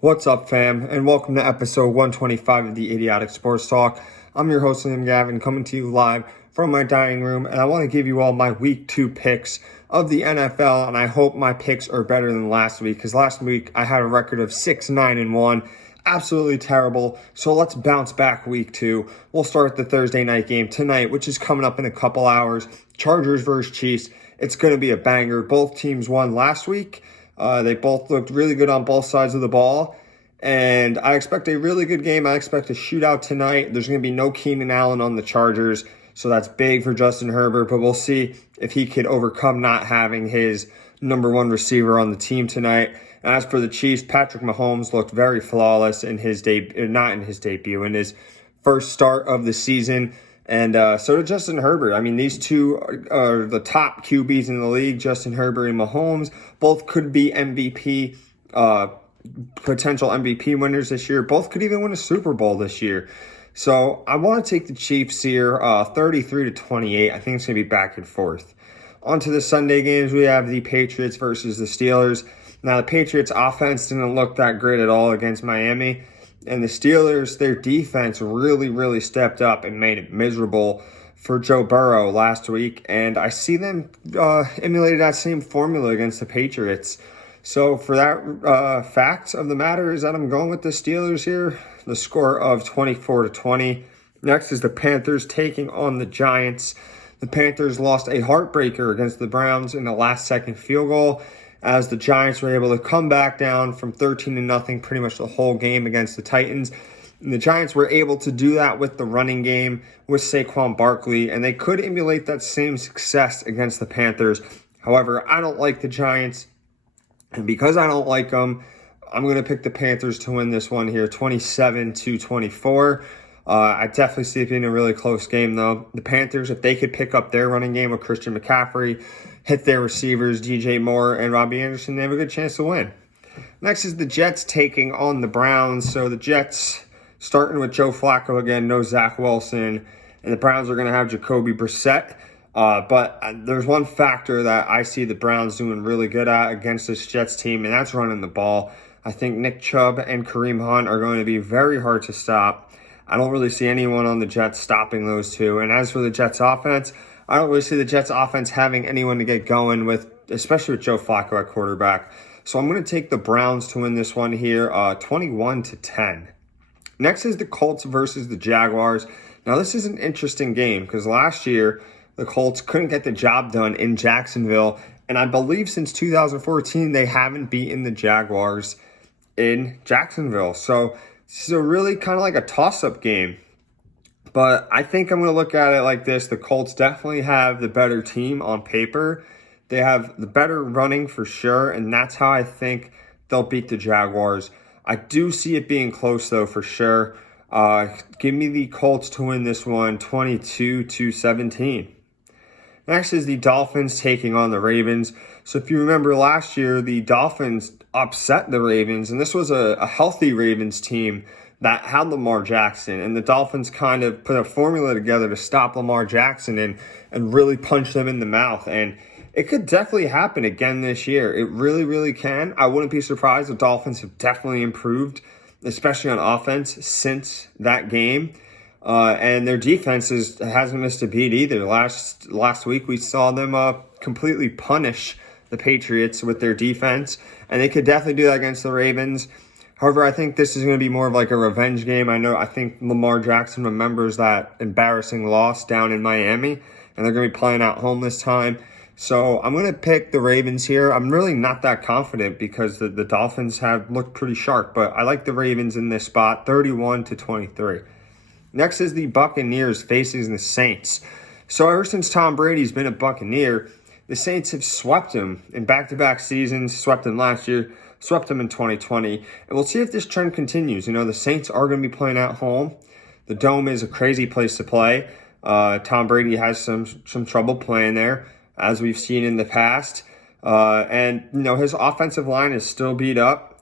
What's up, fam, and welcome to episode 125 of the Idiotic Sports Talk. I'm your host, Liam Gavin, coming to you live from my dining room, and I want to give you all my Week 2 picks of the NFL, and I hope my picks are better than last week, because last week I had a record of 6-9-1, absolutely terrible. So let's bounce back Week 2. We'll start the Thursday night game tonight, which is coming up in a couple hours. Chargers versus Chiefs. It's going to be a banger. Both teams won last week. They both looked really good on both sides of the ball. And I expect a really good game. I expect a shootout tonight. There's going to be no Keenan Allen on the Chargers. So that's big for Justin Herbert. But we'll see if he could overcome not having his number one receiver on the team tonight. And as for the Chiefs, Patrick Mahomes looked very flawless in his in his first start of the season. And so did Justin Herbert. I mean, these two are the top QBs in the league, Justin Herbert and Mahomes. Both could be potential MVP winners this year. Both could even win a Super Bowl this year. So I want to take the Chiefs here, 33-28. I think it's going to be back and forth. On to the Sunday games, we have the Patriots versus the Steelers. Now, the Patriots' offense didn't look that great at all against Miami. And the Steelers, their defense really stepped up and made it miserable for Joe Burrow last week. And I see them emulated that same formula against the Patriots. So for that fact of the matter is that I'm going with the Steelers here. The score of 24-20. Next is the Panthers taking on the Giants. The Panthers lost a heartbreaker against the Browns in the last-second field goal, as the Giants were able to come back down from 13-0 pretty much the whole game against the Titans. And the Giants were able to do that with the running game with Saquon Barkley, and they could emulate that same success against the Panthers. However, I don't like the Giants, and because I don't like them, I'm going to pick the Panthers to win this one here, 27-24. I definitely see it being a really close game, though. The Panthers, if they could pick up their running game with Christian McCaffrey, hit their receivers, DJ Moore and Robbie Anderson, they have a good chance to win. Next is the Jets taking on the Browns. So the Jets, starting with Joe Flacco again, no Zach Wilson, and the Browns are going to have Jacoby Brissett. But there's one factor that I see the Browns doing really good at against this Jets team, and that's running the ball. I think Nick Chubb and Kareem Hunt are going to be very hard to stop. I don't really see anyone on the Jets stopping those two. And as for the Jets offense, I don't really see the Jets offense having anyone to get going with, especially with Joe Flacco at quarterback. So I'm going to take the Browns to win this one here, 21-10. Next is the Colts versus the Jaguars. Now, this is an interesting game because last year the Colts couldn't get the job done in Jacksonville. And I believe since 2014, they haven't beaten the Jaguars in Jacksonville. So this is a really kind of like a toss-up game. But I think I'm going to look at it like this. The Colts definitely have the better team on paper. They have the better running for sure, and that's how I think they'll beat the Jaguars. I do see it being close, though, for sure. Give me the Colts to win this one, 22-17. Next is the Dolphins taking on the Ravens. So if you remember last year, the Dolphins upset the Ravens, and this was a healthy Ravens team that had Lamar Jackson, and the Dolphins kind of put a formula together to stop Lamar Jackson and really punch them in the mouth. And it could definitely happen again this year. It really can. I wouldn't be surprised. The Dolphins have definitely improved, especially on offense, since that game. And their defense hasn't missed a beat either. Last week we saw them completely punish the Patriots with their defense, and they could definitely do that against the Ravens. However, I think this is going to be more of like a revenge game. I think Lamar Jackson remembers that embarrassing loss down in Miami, and they're going to be playing at home this time. So I'm going to pick the Ravens here. I'm really not that confident because the Dolphins have looked pretty sharp, but I like the Ravens in this spot, 31-23. Next is the Buccaneers facing the Saints. So ever since Tom Brady's been a Buccaneer, the Saints have swept him in back-to-back seasons, swept him last year, swept him in 2020. And we'll see if this trend continues. The Saints are going to be playing at home. The Dome is a crazy place to play. Tom Brady has some trouble playing there, as we've seen in the past. And his offensive line is still beat up.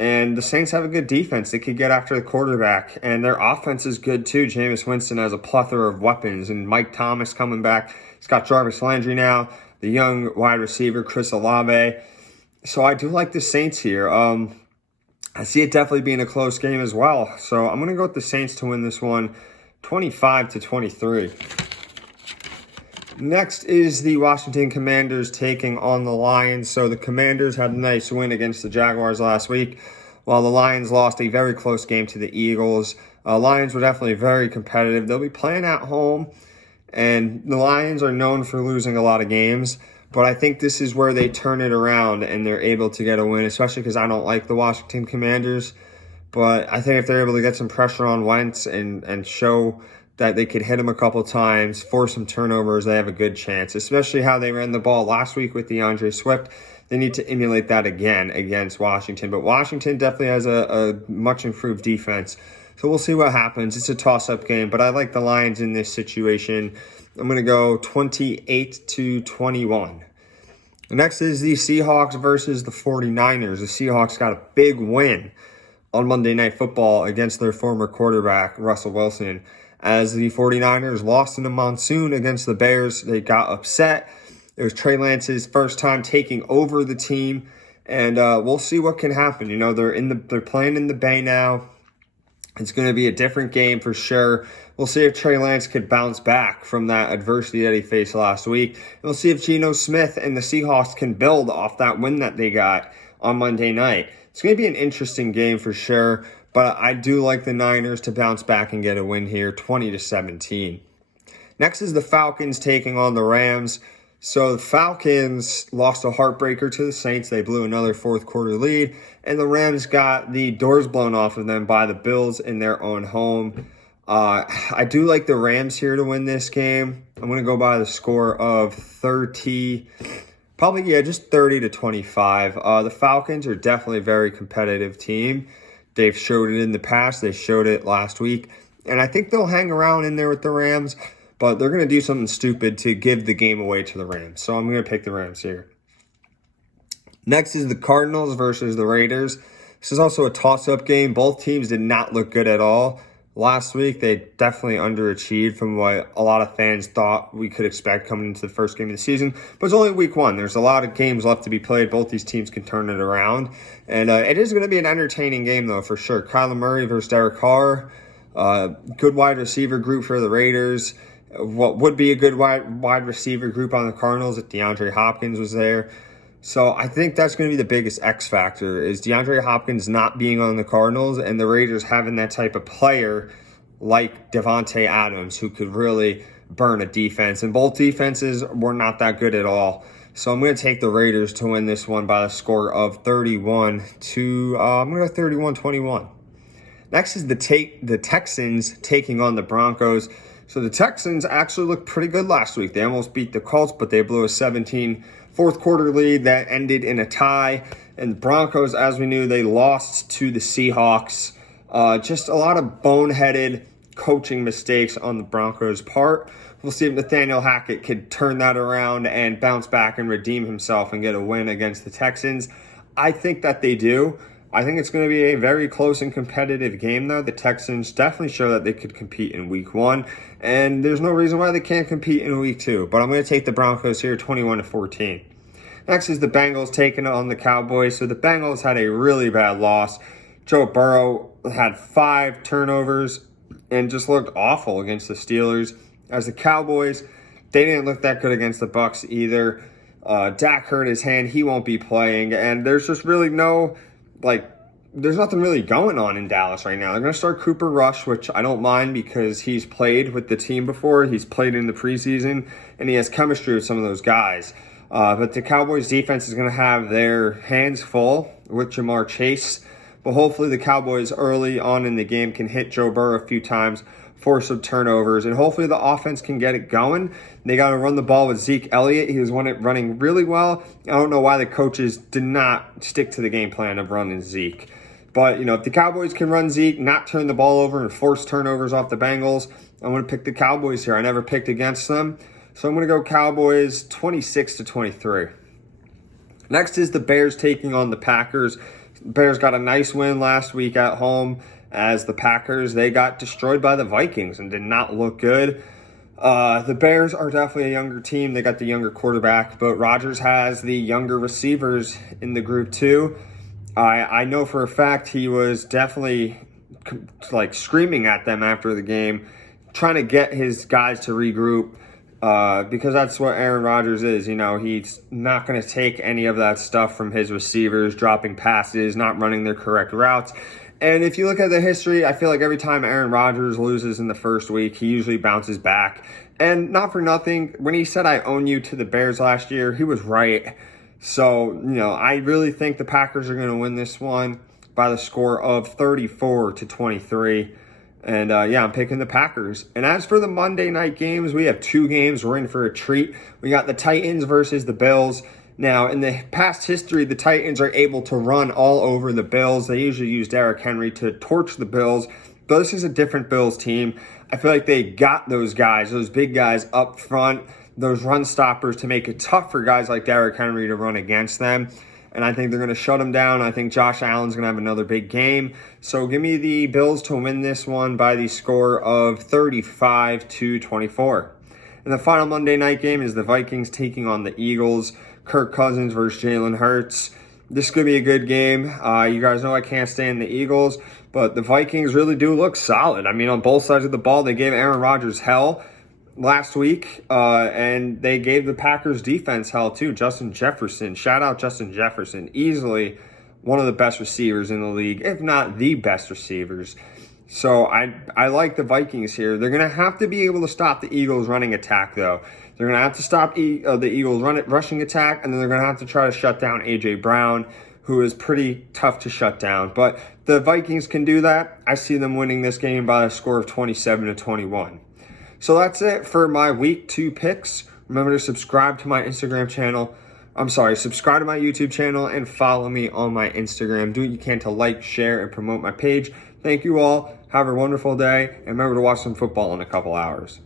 And the Saints have a good defense. They could get after the quarterback. And their offense is good, too. Jameis Winston has a plethora of weapons. And Mike Thomas coming back. He's got Jarvis Landry now. The young wide receiver, Chris Olave. So I do like the Saints here. I I see it definitely being a close game as well. So I'm going to go with the Saints to win this one 25-23. Next is the Washington Commanders taking on the Lions. So the Commanders had a nice win against the Jaguars last week, while the Lions lost a very close game to the Eagles. Lions were definitely very competitive. They'll be playing at home, and the Lions are known for losing a lot of games. But I think this is where they turn it around and they're able to get a win, especially because I don't like the Washington Commanders. But I think if they're able to get some pressure on Wentz and show that they could hit him a couple times, force some turnovers, they have a good chance, especially how they ran the ball last week with DeAndre Swift. They need to emulate that again against Washington. But Washington definitely has a much improved defense. So we'll see what happens. It's a toss-up game, but I like the Lions in this situation. I'm going to go 28-21. Next is the Seahawks versus the 49ers. The Seahawks got a big win on Monday Night Football against their former quarterback, Russell Wilson. As the 49ers lost in the monsoon against the Bears, they got upset. It was Trey Lance's first time taking over the team, and we'll see what can happen. You know, they're playing in the Bay now. It's going to be a different game for sure. We'll see if Trey Lance could bounce back from that adversity that he faced last week. And we'll see if Geno Smith and the Seahawks can build off that win that they got on Monday night. It's going to be an interesting game for sure, but I do like the Niners to bounce back and get a win here, 20-17. Next is the Falcons taking on the Rams. So the Falcons lost a heartbreaker to the Saints. They blew another fourth quarter lead, and the Rams got the doors blown off of them by the Bills in their own home. I do like the Rams here to win this game. I'm going to go by the score of 30-25. The Falcons are definitely a very competitive team. They've showed it in the past. They showed it last week. And I think they'll hang around in there with the Rams, but they're going to do something stupid to give the game away to the Rams. So I'm going to pick the Rams here. Next is the Cardinals versus the Raiders. This is also a toss-up game. Both teams did not look good at all. Last week, they definitely underachieved from what a lot of fans thought we could expect coming into the first game of the season. But it's only week one. There's a lot of games left to be played. Both these teams can turn it around. And it is going to be an entertaining game, though, for sure. Kyler Murray versus Derek Carr. Good wide receiver group for the Raiders. What would be a good wide receiver group on the Cardinals if DeAndre Hopkins was there. So I think that's going to be the biggest X factor is DeAndre Hopkins not being on the Cardinals and the Raiders having that type of player like Devontae Adams who could really burn a defense. And both defenses were not that good at all. So I'm going to take the Raiders to win this one by the score of 31-21. Next is the Texans taking on the Broncos. So the Texans actually looked pretty good last week. They almost beat the Colts, but they blew a 17 fourth quarter lead that ended in a tie. And the Broncos, as we knew, they lost to the Seahawks. Just a lot of boneheaded coaching mistakes on the Broncos' part. We'll see if Nathaniel Hackett could turn that around and bounce back and redeem himself and get a win against the Texans. I think that they do. I think it's going to be a very close and competitive game, though. The Texans definitely show that they could compete in week one, and there's no reason why they can't compete in week two. But I'm going to take the Broncos here, 21-14. Next is the Bengals taking on the Cowboys. So the Bengals had a really bad loss. Joe Burrow had 5 turnovers and just looked awful against the Steelers. As the Cowboys, they didn't look that good against the Bucs either. Dak hurt his hand. He won't be playing, and there's just really there's nothing really going on in Dallas right now. They're going to start Cooper Rush, which I don't mind because he's played with the team before. He's played in the preseason, and he has chemistry with some of those guys. But the Cowboys defense is going to have their hands full with Jamar Chase. But hopefully the Cowboys early on in the game can hit Joe Burrow a few times, force some turnovers, and hopefully the offense can get it going. They got to run the ball with Zeke Elliott. He was running really well. I don't know why the coaches did not stick to the game plan of running Zeke. But, if the Cowboys can run Zeke, not turn the ball over and force turnovers off the Bengals, I'm going to pick the Cowboys here. I never picked against them. So I'm going to go Cowboys 26-23. Next is the Bears taking on the Packers. Bears got a nice win last week at home as the Packers, they got destroyed by the Vikings and did not look good. The Bears are definitely a younger team. They got the younger quarterback, but Rodgers has the younger receivers in the group too. I know for a fact he was definitely like screaming at them after the game, trying to get his guys to regroup. Because that's what Aaron Rodgers is. He's not going to take any of that stuff from his receivers, dropping passes, not running their correct routes. And if you look at the history, I feel like every time Aaron Rodgers loses in the first week, he usually bounces back. And not for nothing, when he said, "I own you" to the Bears last year, he was right. So, I really think the Packers are going to win this one by the score of 34-23. And I'm picking the Packers. And as for the Monday night games, we have 2 games. We're in for a treat. We got the Titans versus the Bills. Now, in the past history, the Titans are able to run all over the Bills. They usually use Derrick Henry to torch the Bills. But this is a different Bills team. I feel like they got those guys, those big guys up front, those run stoppers to make it tough for guys like Derrick Henry to run against them. And I think they're going to shut him down. I think Josh Allen's going to have another big game. So give me the Bills to win this one by the score of 35-24. And the final Monday night game is the Vikings taking on the Eagles. Kirk Cousins versus Jalen Hurts. This is going to be a good game. You guys know I can't stand the Eagles, but the Vikings really do look solid. I mean, on both sides of the ball, they gave Aaron Rodgers hell last week, and they gave the Packers defense hell too. Justin Jefferson, shout out Justin Jefferson, easily one of the best receivers in the league, if not the best receivers. So I like the Vikings here. They're going to have to be able to stop the Eagles' running attack, though. They're going to have to stop the Eagles' rushing attack, and then they're going to have to try to shut down A.J. Brown, who is pretty tough to shut down. But the Vikings can do that. I see them winning this game by a score of 27-21. So that's it for my week 2 picks. Remember to subscribe to my Instagram channel. Subscribe to my YouTube channel and follow me on my Instagram. Do what you can to like, share, and promote my page. Thank you all. Have a wonderful day. And remember to watch some football in a couple hours.